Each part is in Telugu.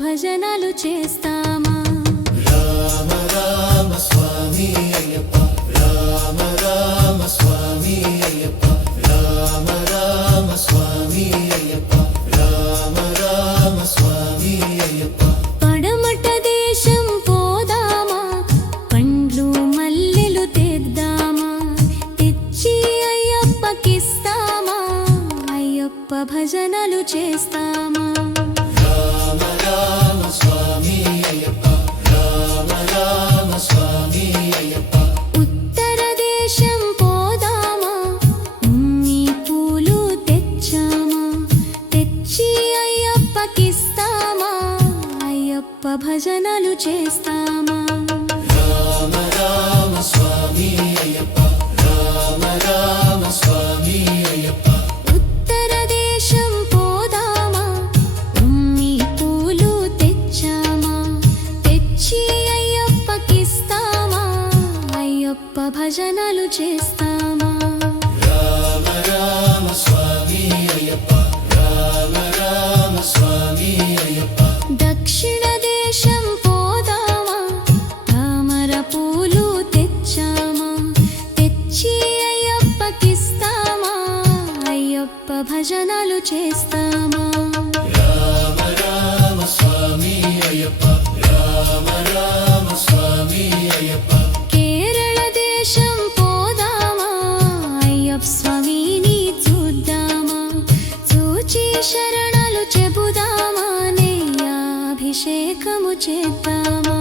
భజనలు చేస్తామా? రామ రామ స్వామి అయ్యప్ప, రామ రామ స్వామి అయ్యప్ప, రామ రామ స్వామి అయ్యప్ప, రామ రామ స్వామి అయ్యప్ప. పడమట దేశం పోదామా, పండ్లు మల్లెలు తెద్దామా, తెచ్చి అయ్యప్పకిస్తామా, అయ్యప్ప భజనలు చేస్తామా? రామ రామ స్వామి అయ్యప్ప, రామ రామ స్వామి అయ్యప్ప. ఉత్తర దేశం పోదామా, పూలు తెచ్చామా, తెచ్చి అయ్యప్పకిస్తామా, అయ్యప్ప భజనలు చేస్తామా? రామ రామ స్వామి అయ్యప్ప, రామ రామ స్వామి అయ్యప్ప. ఉత్తర దేశం పోదామా, పూలు తెచ్చామా, తెచ్చి అయ్యప్పకిస్తామా, అయ్యప్ప భజనలు చేస్తామా? రామ రామ స్వామి అయ్యప్ప, రామ రామ స్వామి అయ్యప్ప. దక్షిణ దేశం పోదామా, తామర పూలు తెచ్చామా, తెచ్చి అయ్యప్పకిస్తామా, అయ్యప్ప భజనలు చేస్తామా? రామ రామ స్వామి అయ్యప్ప, రామ రామ స్వామి అయ్యప్ప. కేరళ దేశం పోదామా, అయ్యప్ప స్వామిని చూద్దామా, చూచి శరణలు చెబుదామా, అభిషేకము చేద్దామా?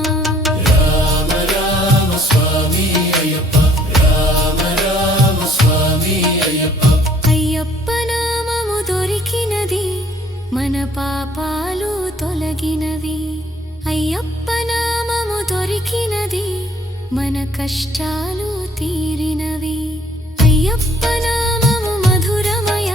రామ రామ స్వామి అయ్యప్ప, రామ రామ స్వామి అయ్యప్ప. అయ్యప్ప నామము దొరికినది, మన పాపాలు తొలగినవి. అయ్యప్ప నామము దొరికినది, మన కష్టాలు తీరినవి. అయ్యప్ప నామము మధురమయ,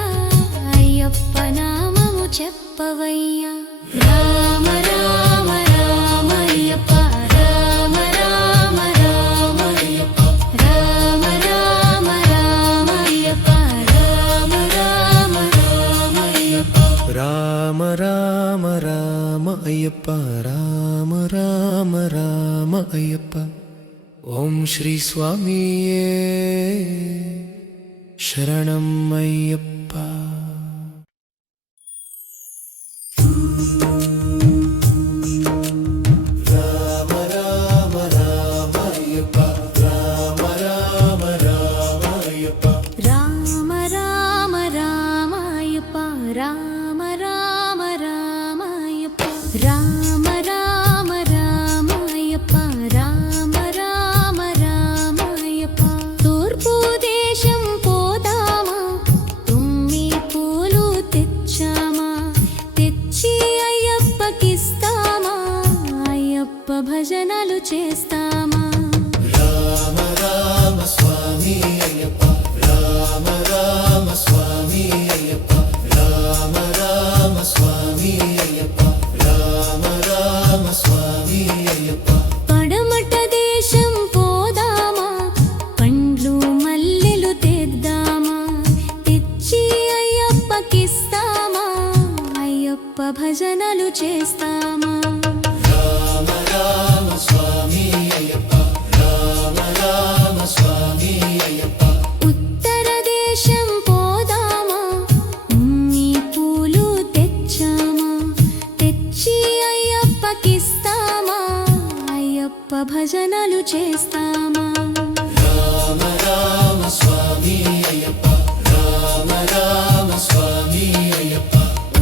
అయ్యప్ప నామము చెప్పవయ్యా. రామ రామ రామ అయ్యప్ప, రామ రామ రామ అయ్యప్ప, రామ రామ రామ అయ్యప్ప, రామ రామ రామ అయ్యప్ప. రామ రామ రామ అయ్యప్ప, రామ రామ రామ అయ్యప్ప. ఓం శ్రీ స్వామియే శరణం అయ్యప్ప. రామ రామ రామ అయ్యప్ప, రామ రామ రామ అయ్యప్ప. రామ రామ రామ అయ్యప్ప, రామ రామ రామ అయ్యప్ప, రామ రామ రామ అయ్యప్ప, రామ రామ రామ అయ్యప్ప. తూర్పు దేశం పోదామా, పూలు తెచ్చామా, తెచ్చి అయ్యప్పకిస్తామా, అయ్యప్ప భజనలు చేస్తామా? రామ రామ స్వామి అయ్యప్ప, రామ రామ స్వామి అయ్యప్ప, రామ రామ స్వామి అయ్యప్ప, రామ రామ స్వామి అయ్యప్ప. పడమట దేశం పోదామా, పండ్లు మల్లెలు తెద్దామా, తెచ్చి అయ్యప్పకిస్తామా, అయ్యప్ప భజనలు చేస్తామా? రామ రామ స్వామి అయ్యప్ప, రామ రామ స్వామి అయ్యప్ప. ఉత్తర దేశం పోదామా, పూలు తెచ్చామా, తెచ్చి అయ్యప్పకిస్తామా, అయ్యప్ప భజనలు చేస్తామా? రామ రామ స్వామి అయ్యప్ప, రామ రామ స్వామి అయ్యప్ప.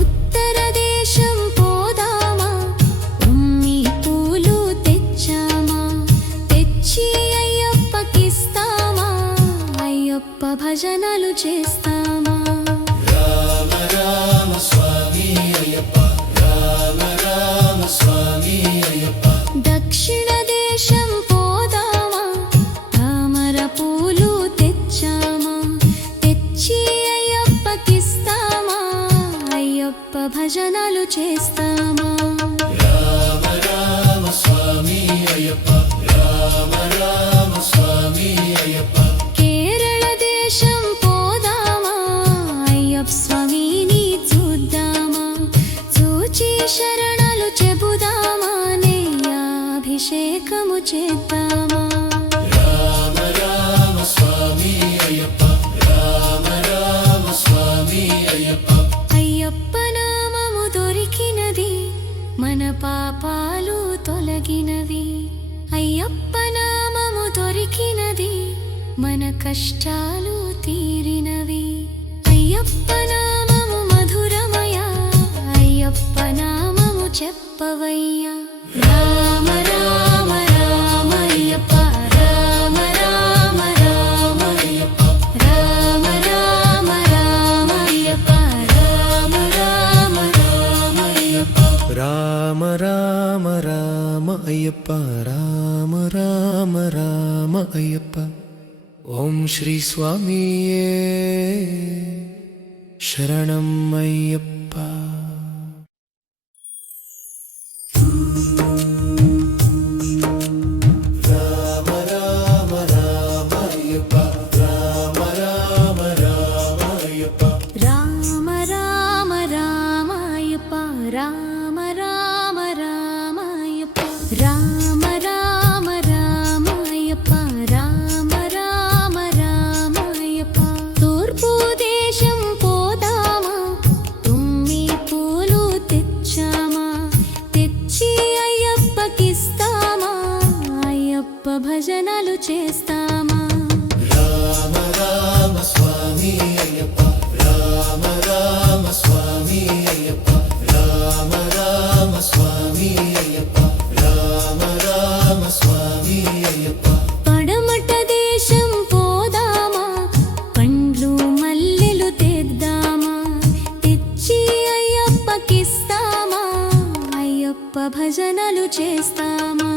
ఉత్తర దేశం పోదామా, పూలు తెచ్చామా, అయ్యప్ప భజనలు చేస్తామా రామ రామ స్వామి అయ్యప్ప రామ రామ స్వామి అయ్యప్ప కేరళ దేశం పోదామా అయ్యప్ప స్వామిని చూద్దామా చూచి శరణాలు చెబుదామా అభిషేకము చేద్దామా రామ రామ స్వామి అయ్యప్ప రామ రామ స్వామి అయ్యప్ప అయ్యప్ప నామము దొరికినది మన పాపాలు తొలగినవి అయ్యప్ప నామము దొరికినది మన కష్టాలు తీరినవి అయ్యప్ప నామము మధురమయ అయ్యప్ప నామము చెప్పవయ్యా రామ రామ రామ అయ్యప్ప రామ రామ రామ అయ్యప్ప రామ రామ రామ అయ్యప్ప రామ రామ రామ అయ్యప్ప రామ రామ రామ అయ్యప్ప రామ రామ రామ అయ్యప్ప ఓం శ్రీ స్వామియే శరణం అయ్యప్ప రామ రామ రామ అయ్యప్ప రామ రామ రామ అయ్యప్ప రామ రామ రామ అయ్యప్ప రామ రామ రామ అయ్యప్ప రామ రామ రామ అయ్యప్ప రామ రామ రామ అయ్యప్ప తూర్పు దేశం పోదామా తుమ్మి పూలు తెచ్చామా తెచ్చి అయ్యప్పకిస్తామా అయ్యప్ప భజనలు చేస్తామా రామ రామ స్వామి అయ్యప్ప రామ రామ స్వామి అయ్యప్ప రామ రామ స్వామి అయ్యప్ప రామ రామ స్వామి అయ్యప్ప పడమట దేశం పోదామా పండ్లు మల్లెలు తెద్దామా తెచ్చి అయ్యప్పకిస్తామా అయ్యప్ప భజనలు చేస్తామా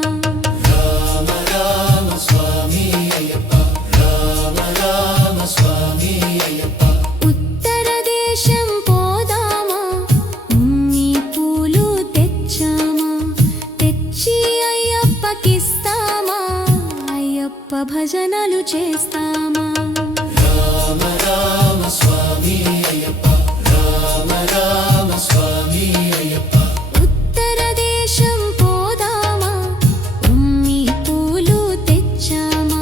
రామ రామ స్వామి అయ్యప్ప రామ రామ స్వామి అయ్యప్ప ఉత్తర దేశం పోదామా ఉమ్మి పూలు తెచ్చామా తెచ్చి అయ్యప్పకిస్తామా అయ్యప్ప భజనలు చేస్తామా రామ రామ స్వామి అయ్యప్ప రామ రామ స్వామి అయ్యప్ప ఉత్తర దేశం పోదామా ఉమ్మి పూలు తెచ్చామా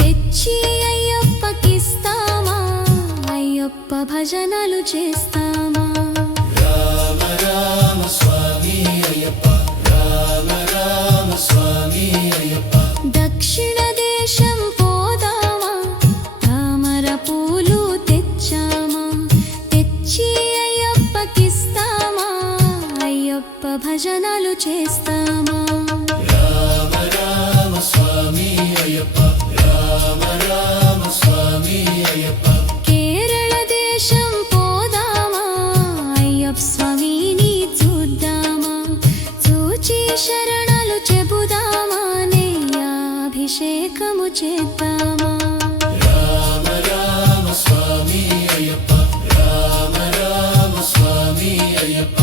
తెచ్చి అయ్యప్పకిస్తామా అయ్యప్ప భజనలు చేస్తామా రామ రామ స్వామి అయ్యప్ప రామ రామ స్వామి అయ్యప్ప దక్షిణ దేశం పోదామా తామర పూలు తెచ్చామా తెచ్చి అయ్యప్పకిస్తామా అయ్యప్ప భజనలు చేస్తామా రామ రామ స్వామి అయ్యప్ప రామ రామ స్వామి అయ్యప్ప కేరళ దేశం పోదామా అయ్యప్ప స్వామిని చూద్దామా చూచి శరణాలు చెబుదామా అభిషేకము చేద్దామా రామ రామ స్వామి అయ్యప్ప రామ రామ స్వామి అయ్యప్ప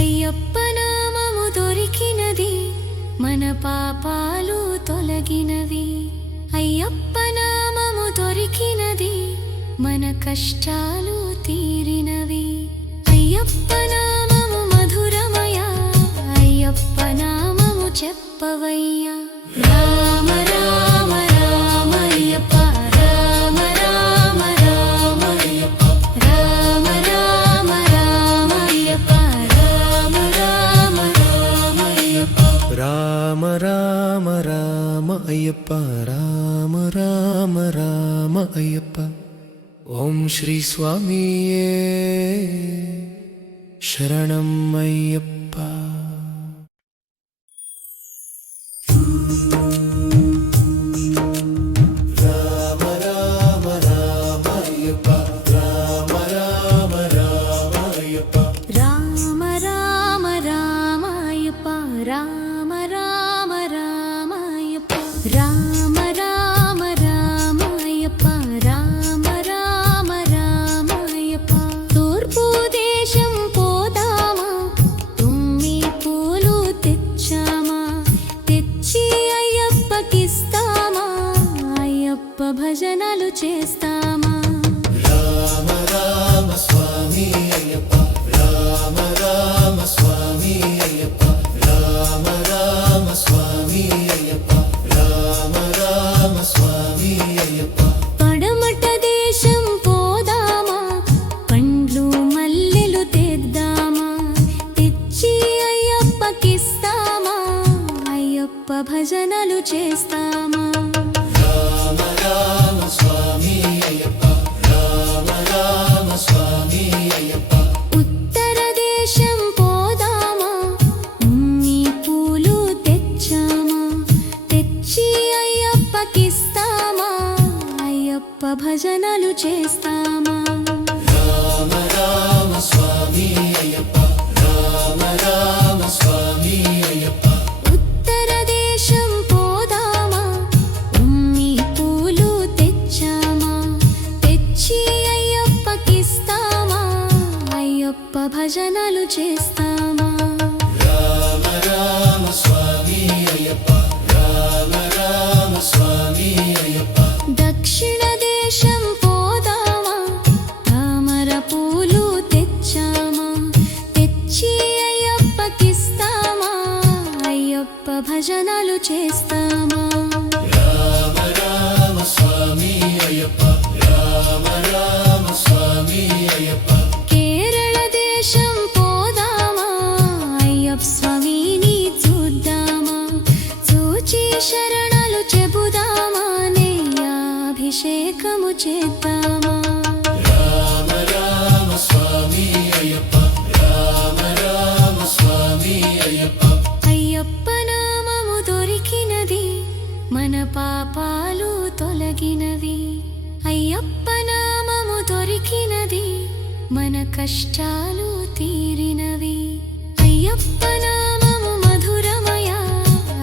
అయ్యప్ప నామము దొరికినది మన పాపాలు తొలగినవి అయ్యప్ప నామము దొరికినది మన కష్టాలు తీరినవి అయ్యప్ప నామము మధురమయ అయ్యప్ప నామము చెప్పవయ్యా రామ రామ రామ అయ్యప్ప రామ రామ రామ అయ్యప్ప రామ రామ రామ అయ్యప్ప రామ రామ రామ అయ్యప్ప రామ రామ రామ అయ్యప్ప రామ రామ రామ అయ్యప్ప ఓం శ్రీ స్వామియే శరణం అయ్యప్ప రామ రామ రామ అయ్యప్ప రామ రామ రామ అయ్యప్ప రామ రామ రామ అయ్యప్ప రామ రామ రామ అయ్యప్ప రామ రామ రామ అయ్యప్ప రామ రామ రామ అయ్యప్ప తూర్పు దేశం పోదా భజనలు చేస్తామా రామ రామ స్వామి అయ్యప్ప రామ రామ స్వామి అయ్యప్ప ఉత్తర దేశం పోదామా ఉన్ని పూలు తెచ్చామా తెచ్చి అయ్యప్పకిస్తామా అయ్యప్ప భజనలు చేస్తామా రామ రామ స్వామి అయ్యప్ప రామ రామ స్వామి అయ్యప్ప ఉత్తర దేశం పోదామా ఉన్ని పూలు తెచ్చామా తెచ్చి అయ్యప్పకిస్తామా అయ్యప్ప భజనలు చేస్తామా రామ రామ స్వామి అయ్యప్ప రామ రామ స్వామి అయ్యప్ప దక్షిణ దేశం పోదామా తామర పూలు తెచ్చామా తెచ్చి అయ్యప్పకిస్తామా అయ్యప్ప భజనలు చేస్తామా రామ రామ స్వామి అయ్యప్ప రామ రామ స్వామి అయ్యప్ప కేరళ దేశం పోదామా అయ్యప్ప స్వామిని చూద్దామా చూచి శరణాలు చెబుదామా అభిషేకము చేద్దామా రామ రామ స్వామి అయ్యప్ప రామ రామ స్వామి అయ్యప్ప అయ్యప్ప నామము దొరికినది మన పాపాలు తొలగినవి అయ్యప్ప నామము దొరికినది మన కష్టాలు తీరినవి అయ్యప్ప నామము మధురమయ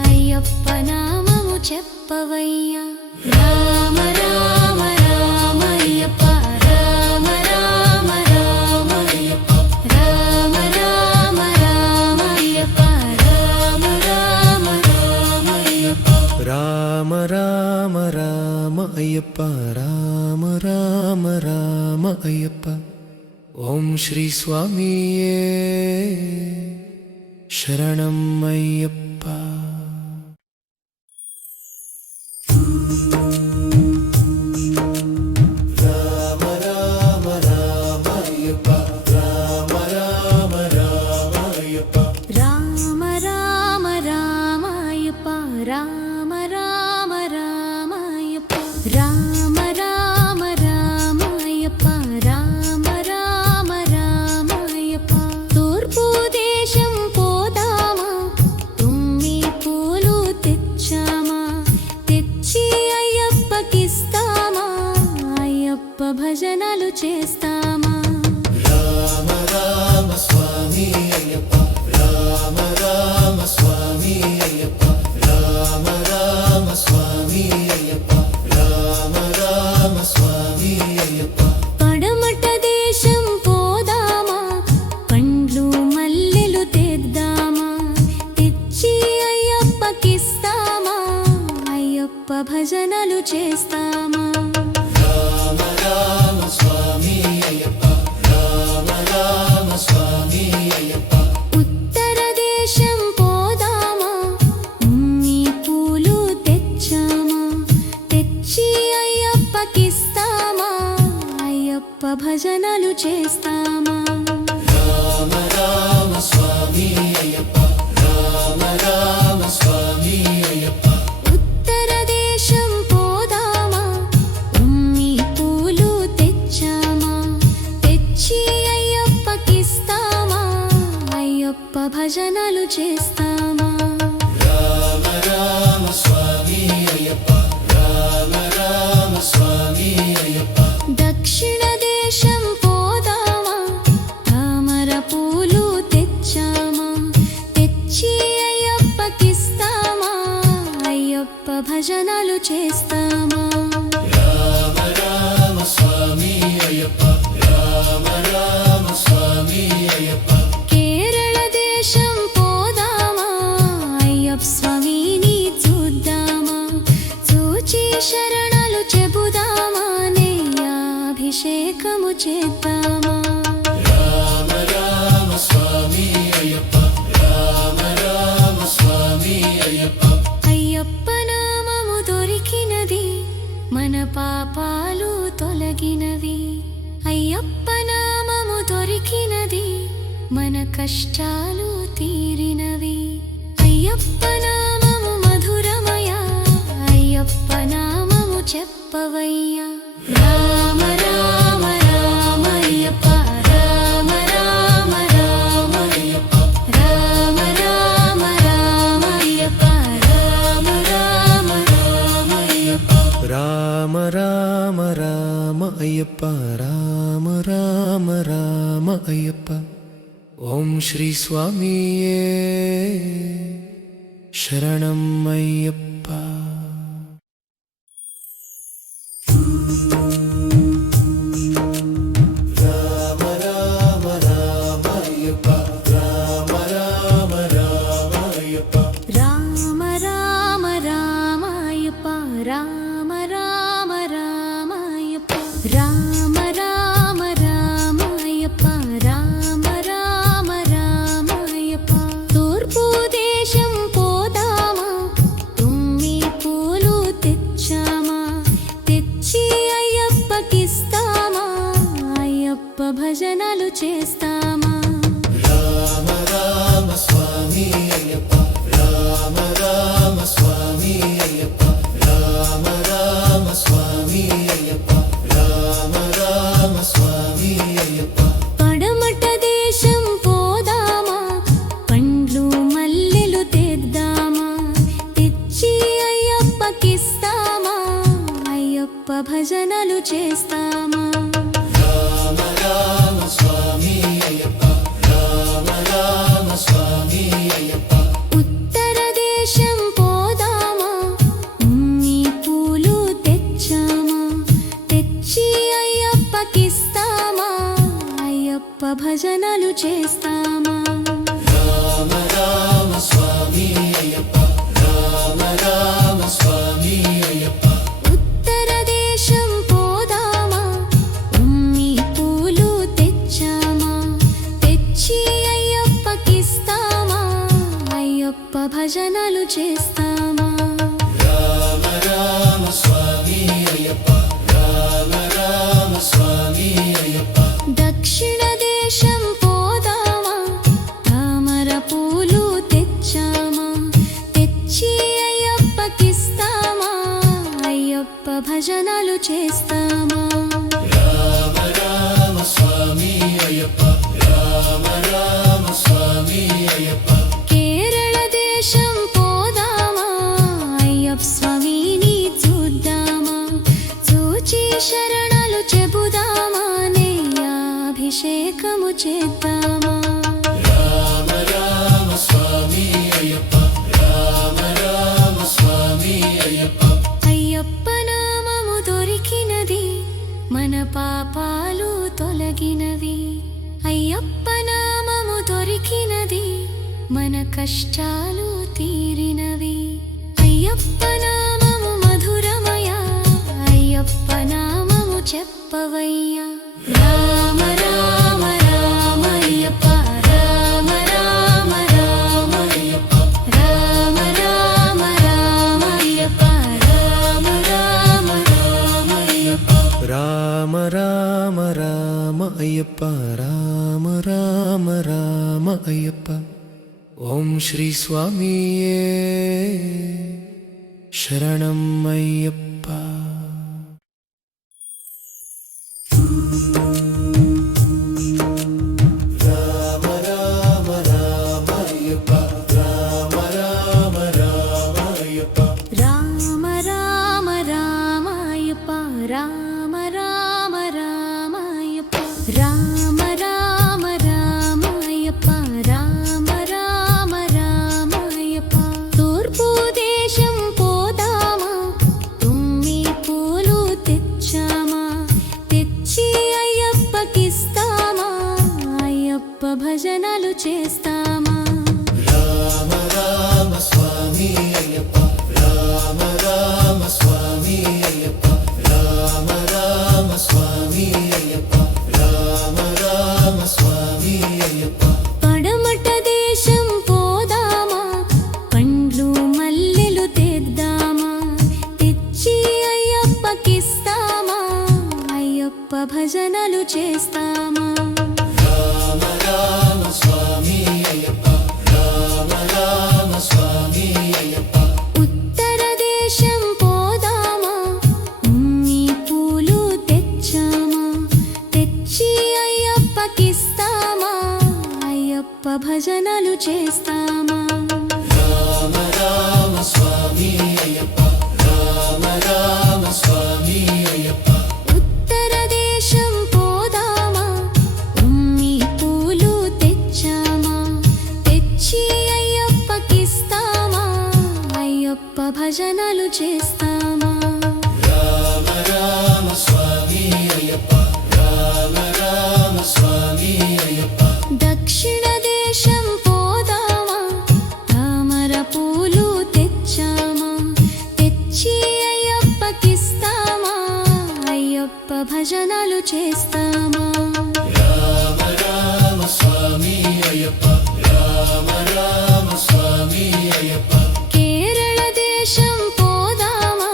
అయ్యప్ప నామము చెప్పవయ్యా రామ రామ రామ అయ్యప్ప రామ రామ రామ అయ్యప్ప రామ రామ రామ అయ్యప్ప రామ రామ రామ అయ్యప్ప రామ రామ రామ అయ్యప్ప రామ రామ రామ అయ్యప్ప ఓం శ్రీ స్వామియే శరణం అయ్యప్ప రామ రామ రామ అయ్యప్ప రామ రామ రామ అయ్యప్ప రామ రామ రామ అయ్యప్ప రామ రామ రామ అయ్యప్ప రామ రామ రామ అయ్యప్ప రామ రామ రామ అయ్యప్ప తూర్పు దేశం పోదామా తుమ్మి పూలు తెచ్చామా తెచ్చి అయ్యప్పకిస్తామా అయ్యప్ప భజనలు చేస్తామా రామ రామ స్వామి అయ్యప్ప రామ రామ స్వామి అయ్యప్ప రామ రామ స్వామి అయ్యప్ప రామ రామ స్వామి అయ్యప్ప పడమట దేశం పోదామా పండ్లు మల్లెలు తెద్దామా తెచ్చి అయ్యప్పకిస్తామా అయ్యప్ప భజనలు చేస్తామా రామ రామ స్వామి అయ్యప్ప రామ రామ స్వామి అయ్యప్ప ఉత్తర దేశం పోదామా ఉన్ని పూలు తెచ్చామా తెచ్చి అయ్యప్పకిస్తామా అయ్యప్ప భజనలు చేస్తామా రామ రామ స్వామి అయ్యప్ప రామ రామ స్వామి అయ్యప్ప ఉత్తర దేశం పోదామా ఉన్ని పూలు తెచ్చామా తెచ్చి అయ్యప్పకిస్తామా అయ్యప్ప భజనలు చేస్తామా రామ రామ స్వామి అయ్యప్ప రామ రామ స్వామి అయ్యప్ప దక్షిణ దేశం పోదామా తామర పూలు తెచ్చామా తెచ్చి అయ్యప్పకిస్తామా అయ్యప్ప భజనలు చేస్తామా రామ రామ స్వామి అయ్యప్ప రామ రామ స్వామి అయ్యప్ప కేరళ దేశం పోదామా అయ్యప్ప స్వామిని చూద్దామా చూచి శరణాలు చెబుదామా అభిషేకము చేద్దామా రామ రామ స్వామి అయ్యప్ప రామ రామ స్వామి అయ్యప్ప అయ్యప్ప నామము దొరికినది మన పాపాలు తొలగినవి అయ్యప్ప నామము దొరికినది మన కష్టాలు తీరినవి అయ్యప్ప నామము మధురం అయ్యప్ప నామము చెప్పవయ్యా రామ రామ రామ అయ్యప్ప రామ రామ రామ అయ్యప్ప రామ రామ రామ అయ్యప్ప రామ రామ రామ అయ్యప్ప రామ రామ రామ అయ్యప్ప రామ రామ రామ అయ్యప్ప ఓం శ్రీ స్వామియే శరణం అయ్యప్ప రామ రామ రామ అయ్యప్ప రామ రామ రామ అయ్యప్ప రామ రామ రామ అయ్యప్ప రామ రామ రామ అయ్యప్ప రామ రామ రామ అయ్యప్ప రామ రామ రామ అయ్యప్ప తూర్పు దేశం పోదామా తుమ్మి పూలు తెచ్చామా తెచ్చి అయ్యప్పకిస్తామా అయ్యప్ప భజనలు చేస్తామా రామ రామ స్వామి అయ్యప్ప రామ రామ స్వామి అయ్యప్ప రామ రామ స్వామి అయ్యప్ప రామ రామ స్వామి అయ్యప్ప పడమట దేశం పోదామా పండ్లు మల్లెలు తెద్దామా తెచ్చి అయ్యప్పకిస్తామా అయ్యప్ప భజనలు చేస్తామా రామ రామ స్వామి అయ్యప్ప రామ రామ స్వామి అయ్యప్ప ఉత్తర దేశం పోదామా ఉమ్మి పూలు తెచ్చామా తెచ్చి అయ్యప్పకిస్తామా అయ్యప్ప భజనలు చేస్తామా రామ రామ స్వామి అయ్యప్ప రామ రామ స్వామి అయ్యప్ప ఉత్తర దేశం పోదామా ఉమ్మి పూలు తెచ్చామా తెచ్చి అయ్యప్పకిస్తామా అయ్యప్ప భజనలు చేస్తామా రామ రామ స్వామి అయ్యప్ప రామ రామ స్వామి అయ్యప్ప దక్షిణ దేశం పోదామా తామర పూలు తెచ్చామా తెచ్చి అయ్యప్పకిస్తామా అయ్యప్ప భజనలు చేస్తామా రామ రామ స్వామి అయ్యప్ప రామ రామ స్వామి అయ్యప్ప కేరళ దేశం పోదామా అయ్యప్ప స్వామిని చూద్దామా చూచి శరణాలు చెబుదామా నెయ్యాభిషేకము చేద్దామా రామ రామ స్వామి అయ్యప్ప రామ రామ స్వామి అయ్యప్ప అయ్యప్ప నామము దొరికినది మన పాపాలు తొలగినవి అయ్యప్ప నామము దొరికినది మన కష్టాలు తీరినవి అయ్యప్ప నామము మధురమయ అయ్యప్ప నామము చెప్పవయ్యా రామ రామ రామ అయ్యప్ప రామ రామ రామ అయ్యప్ప రామ రామ రామ అయ్యప్ప రామ రామ రామ అయ్యప్ప రామ రామ రామ అయ్యప్ప రామ రామ రామ అయ్యప్ప ఓం శ్రీ స్వామియే శరణం అయ్యప్ప రామ రామ రామ అయ్యప్ప రామ రామ రామ అయ్యప్ప రామ రామ రామ అయ్యప్ప రామ రామ రామ అయ్యప్ప రామ రామ రామ అయ్యప్ప రామ రామ రామ అయ్యప్ప తూర్పు దేశం పోదామా తుమ్మి పూలు తెచ్చామా తెచ్చి అయ్యప్పకిస్తామా అయ్యప్ప భజనలు చేస్తామా రామ రామ స్వామి అయ్యప్ప రామ రామ స్వామి అయ్యప్ప రామ రామ స్వామి అయ్యప్ప రామ రామ స్వామి అయ్యప్ప పడమట దేశం పోదామా పండ్లు మల్లెలు తెద్దామా తెచ్చి అయ్యప్పకిస్తామా అయ్యప్ప భజనలు చేస్తామా రామ రామ స్వామి అయ్యప్ప రామ రామ స్వామి అయ్యప్ప ఉత్తర దేశం పోదామా అయ్యప్పకిస్తామా అయ్యప్ప భజనలు చేస్తామా రామ రామ స్వామి అయ్యప్ప రామ రామ స్వామి అయ్యప్ప ఉత్తర దేశం పోదామా ఉమ్మి పూలు తెచ్చామా తెచ్చి అయ్యప్పకిస్తామా అయ్యప్ప భజనలు చేస్తామా రామ రామ స్వామి అయ్యప్ప రామ రామ స్వామి అయ్యప్ప దక్షిణ దేశం పోదామా తామర పూలు తెచ్చామా తెచ్చి అయ్యప్పకిస్తామా అయ్యప్ప భజనలు చేస్తామా రామ రామ స్వామి అయ్యప్ప రామ రామ స్వామి అయ్యప్ప కేరళ దేశం పోదామా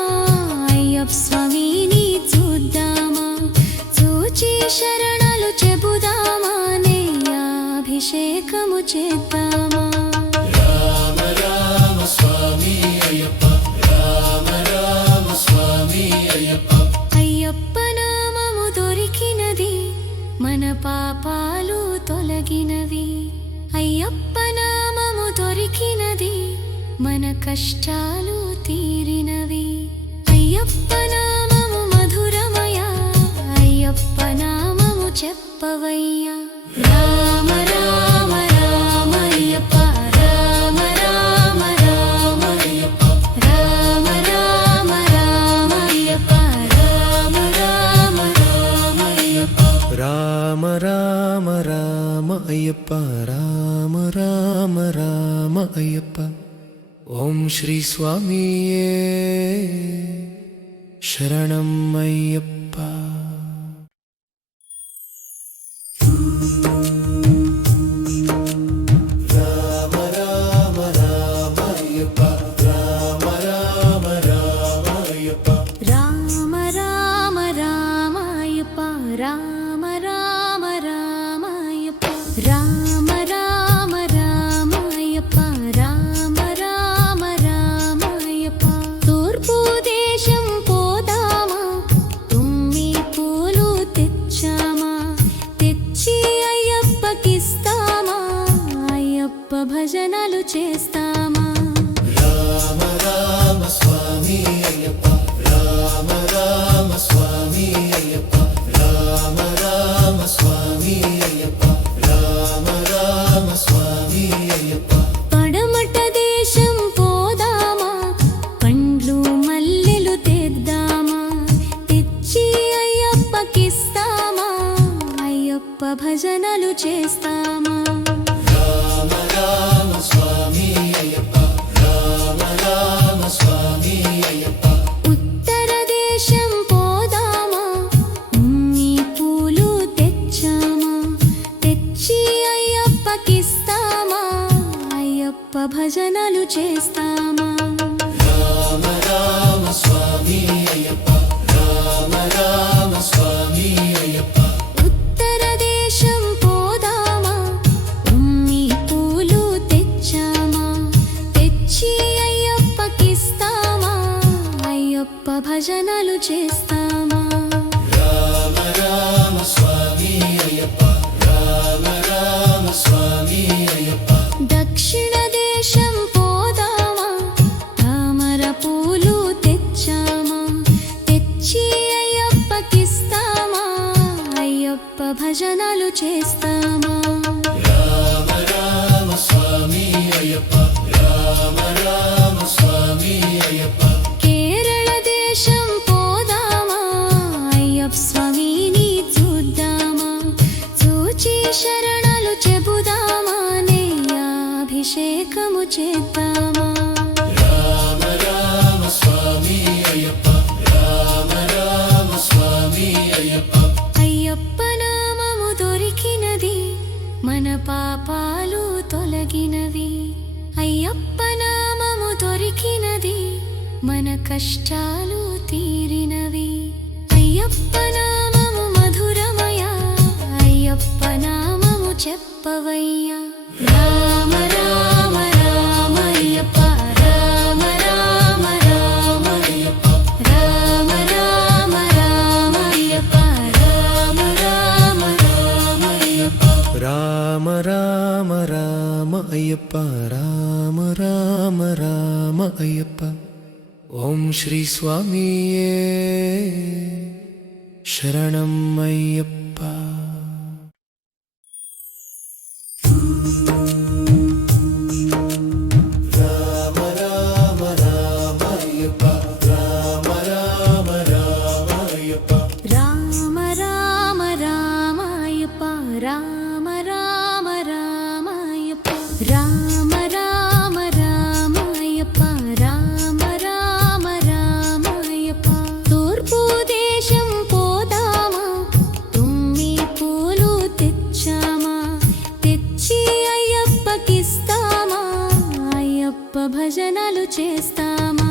అయ్యప్ప స్వామిని చూద్దామా చూచి శరణాలు చెబుదామా అభిషేకము చేద్దామా రామ రామ స్వామి అయ్యప్ప రామ రామ స్వామి అయ్యప్ప అయ్యప్ప నామము దొరికినది మన పాపాలు తొలగినవి అయ్యప్ప నామము దొరికినది మన కష్టాలు తీరినవి అయ్యప్ప నామము మధురమయ అయ్యప్ప నామము చెప్పవయ్యా రామ రామ రామ అయ్యప్ప రామ రామ రామ అయ్యప్ప రామ రామ రామ అయ్యప్ప రామ రామ రామ అయ్యప్ప రామ రామ రామ అయ్యప్ప రామ రామ రామ అయ్యప్ప ఓం శ్రీ స్వామియే శరణం అయ్యప్ప రామ రామ రామ అయ్యప్ప రామ రామ రామ అయ్యప్ప రామ రామ రామ అయ్యప్ప రామ రామ రామ అయ్యప్ప రామ రామ రామ అయ్యప్ప రామ రామ రామ అయ్యప్ప తూర్పు దేశం పోదామా తుమ్మి పూలు తెచ్చామా తెచ్చి అయ్యప్పకిస్తామా అయ్యప్ప భజనలు చేస్తామా రామ రామ స్వామి అయ్యప్ప రామ రామ స్వామి అయ్యప్ప రామ రామ స్వామి అయ్యప్ప రామ రామ స్వామి అయ్యప్ప పడమట దేశం పోదామా పండ్లు మల్లెలు తెద్దామా తెచ్చి అయ్యప్పకిస్తామా అయ్యప్ప భజనలు చేస్తామా రామ రామ స్వామి అయ్యప్ప రామ రామ స్వామి అయ్యప్ప ఉత్తర దేశం పోదామా ఉమ్మి పూలు తెచ్చామా తెచ్చి అయ్యప్పకిస్తామా అయ్యప్ప భజనలు చేస్తామా రామ రామ స్వామి అయ్యప్ప రామ రామ స్వామి అయ్యప్ప ఉత్తర దేశం పోదామా ఉమ్మి పూలు తెచ్చామా తెచ్చి అయ్యప్పకిస్తామా అయ్యప్ప భజనలు చేస్తామా రామ రామ స్వామి అయ్యప్ప రామ రామ స్వామి అయ్యప్ప దక్షిణ దేశం పోదామా తామర పూలు తెచ్చామా తెచ్చి అయ్యప్పకిస్తామా అయ్యప్ప భజనలు చేస్తామా రామ రామ స్వామి అయ్యప్ప రామ రామ స్వామి అయ్యప్ప కేరళ దేశం పోదామా అయ్యప్ప స్వామిని చూద్దామా చూచి శరణాలు చెబుదామా అభిషేకము చేద్దామా రామ రామ స్వామి అయ్యప్ప రామ రామ స్వామి అయ్యప్ప అయ్యప్ప నామము దొరికినది మన పాపాలు తొలగినవి అయ్యప్ప నామము దొరికినది మన కష్టాలు తీరినవి అయ్యప్ప నామము మధురమయ అయ్యప్ప నామము చెప్పవయ్యా రామ రామ రామ అయ్యప్ప రామ రామ రామ అయ్యప్ప రామ రామ రామ అయ్యప్ప రామ రామ రామ అయ్యప్ప రామ రామ రామ అయ్యప్ప రామ రామ రామ అయ్యప్ప ఓం శ్రీ స్వామియే శరణం అయ్యప్ప రామ రామ రామ అయ్యప్ప రామ రామ రామ అయ్యప్ప రామ రామ రామాయప్ప రామ రామ రామాయప్ప రామ రామ రామాయప్ప రామ రామ రామాయప్ప తూర్పు దేశం పోదామా తుమ్మి పూలు తెచ్చామా తెచ్చి అయ్యప్పకిస్తామా అయ్యప్ప భజనలు చేస్తామా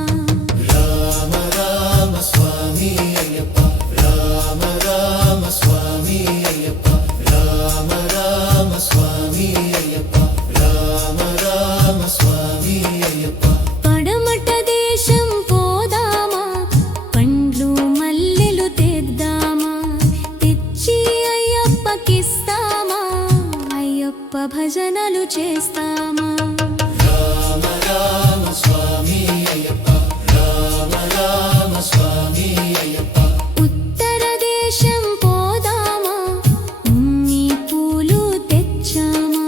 రామ రామ స్వామి అయ్యప్ప రామ రామ స్వామి అయ్యప్ప రామ రామ స్వామి అయ్యప్ప రామ రామ స్వామి అయ్యప్ప పడమట దేశం పోదామా పండ్లు మల్లెలు తెద్దామా తెచ్చి అయ్యప్పకిస్తామా అయ్యప్ప భజనలు చేస్తామా రామ రామ స్వామి అయ్యప్ప రామ రామ స్వామి అయ్యప్ప ఉత్తర దేశం పోదామా ఉమ్మి పూలు తెచ్చామా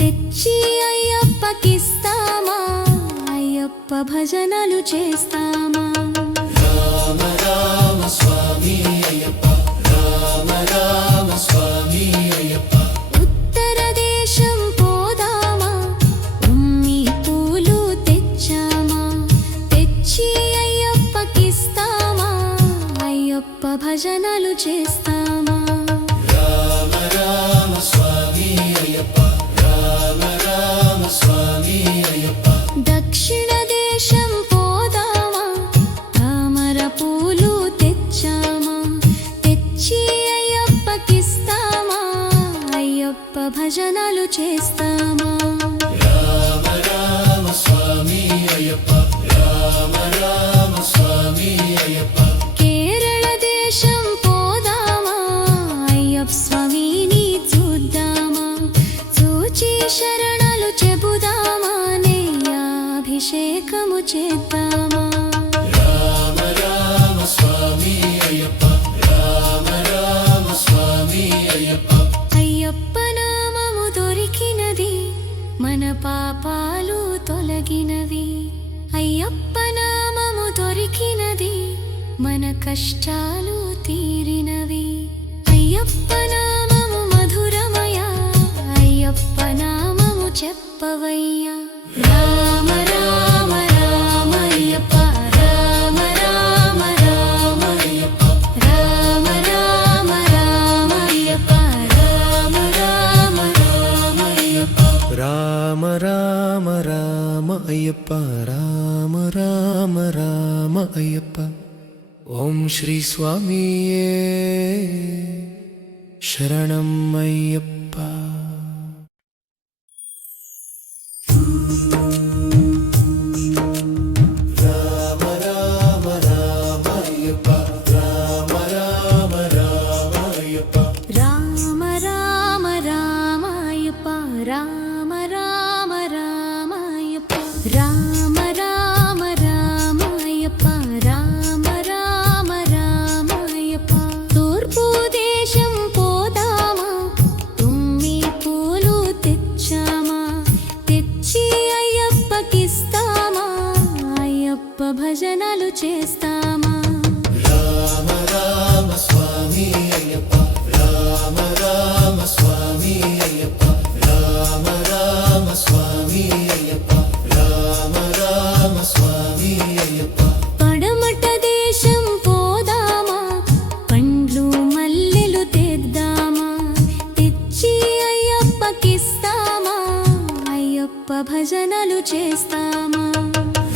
తెచ్చి అయ్యప్పకిస్తామా అయ్యప్ప భజనలు చేస్తామా రామ రామ స్వామి అయ్యప్ప రామ రామ స్వామి అయ్యప్ప ఉత్తర దేశం పోదామా ఉమ్మి పూలు తెచ్చామా తెచ్చి అయ్యప్పకిస్తామా అయ్యప్ప భజనలు చేస్తామా రామ రామ స్వామి అయ్యప్ప రామ రామ స్వామి అయ్యప్ప దక్షిణ దేశం పోదామా తామర పూలు తెచ్చామా తెచ్చి అయ్యప్పకిస్తామా అయ్యప్ప భజనలు చేస్తామా రామ రామ స్వామి అయ్యప్ప రామ రామ స్వామి అయ్యప్ప కేరళ దేశం పోదామా అయ్యప్ప స్వామిని చూద్దామా చూచి శరణాలు చెబుదామా నెయ్యాభిషేకము చేద్దామా రామ రామ స్వామి అయ్యప్ప రామ రామ స్వామి అయ్యప్ప అయ్యప్ప నామము దొరికినది మన పాపాలు తొలగినవి అయ్యప్ప నామము దొరికినది మన కష్టాలు తీరినవి అయ్యప్ప నామము మధురమయ అయ్యప్ప నామము చెప్పవయ్యా రామ రామ రామయ్యప్ప రామ రామ రామయ్యప్ప రామ రామ రామయ్యప్ప రామ రామ రామయ్యప్ప రామ రామ రామ అయ్యప్ప రామ రామ రామ అయ్యప్ప ఓం శ్రీ స్వామియే శరణం అయ్యప్ప రామ రామ రామ అయ్యప్ప రామ రామ రామ అయ్యప్ప రామ రామ రామాయప్ప రామ రామ రామాయప్ప రామ రామ రామాయప్ప రామ రామ రామాయప్ప తూర్పు దేశం పోదామా తుమ్మి పూలు తెచ్చామా తెచ్చి అయ్యప్పకిస్తామా అయ్యప్ప భజనలు చేస్తామా రామ రామ స్వామి అయ్యప్ప రామ రామ స్వామి అయ్యప్ప రామ రామ స్వామి అయ్యప్ప రామ రామ స్వామి అయ్యప్ప పడమట దేశం పోదామా పండ్లు మల్లెలు తెద్దామా తెచ్చి అయ్యప్పకిస్తామా అయ్యప్ప భజనలు చేస్తామా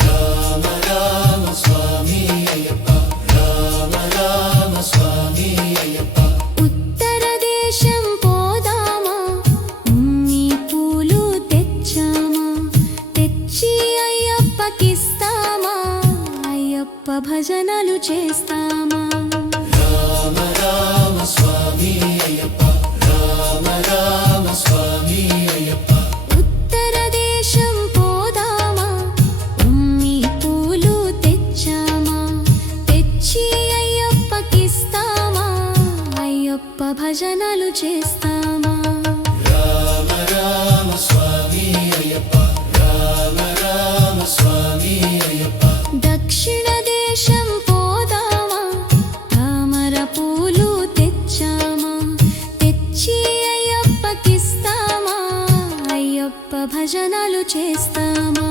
రామ రామ స్వామి అయ్యప్ప రామ రామ స్వామి అయ్యప్ప ఉత్తర దేశం పోదామా ఉమ్మి పూలు తెచ్చామా తెచ్చి అయ్యప్పకిస్తామా అయ్యప్ప భజనలు చేస్తామా రామ రామ స్వామి అయ్యప్ప రామ రామ చేస్తామా రామ రామ స్వామి అయ్యప్ప రామ రామ స్వామి అయ్యప్ప దక్షిణ దేశం పోదామా తామర పూలు తెచ్చామా తెచ్చి అయ్యప్పకిస్తామా అయ్యప్ప భజనలు చేస్తామా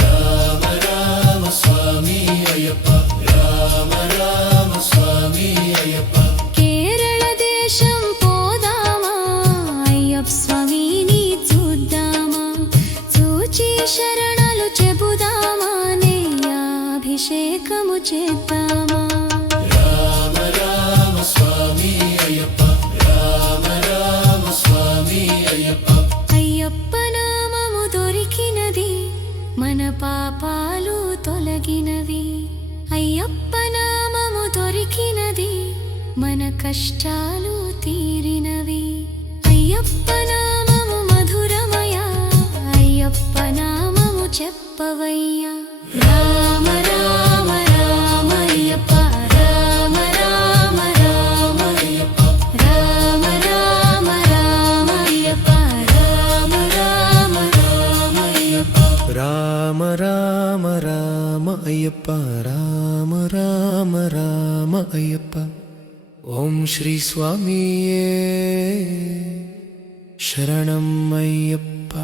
రామ రామ స్వామి అయ్యప్ప రామ రామ స్వామి అయ్యప్ప కేరళ దేశం పోదామా అయ్యప్ప స్వామిని చూద్దామా చూచి శరణాలు చెబుదామా నెయ్యాభిషేకము చేద్దామా రామ రామ స్వామి అయ్యప్ప రామ రామ స్వామి అయ్యప్ప అయ్యప్ప నామము దొరికినది మన పాపాలు తొలగినవి అయ్యప్ప నామము దొరికినది మన కష్టాలు తీరినవి అయ్యప్ప నామము మధురమయ అయ్యప్ప నామము చెప్పవయ్యా రామ రామ రామ అయ్యప్ప రామ రామ రామ అయ్యప్ప రామ రామ రామ అయ్యప్ప రామ రామ రామ అయ్యప్ప రామ రామ రామ అయ్యప్ప రామ రామ రామ అయ్యప్ప ఓం శ్రీ స్వామియే శరణం అయ్యప్ప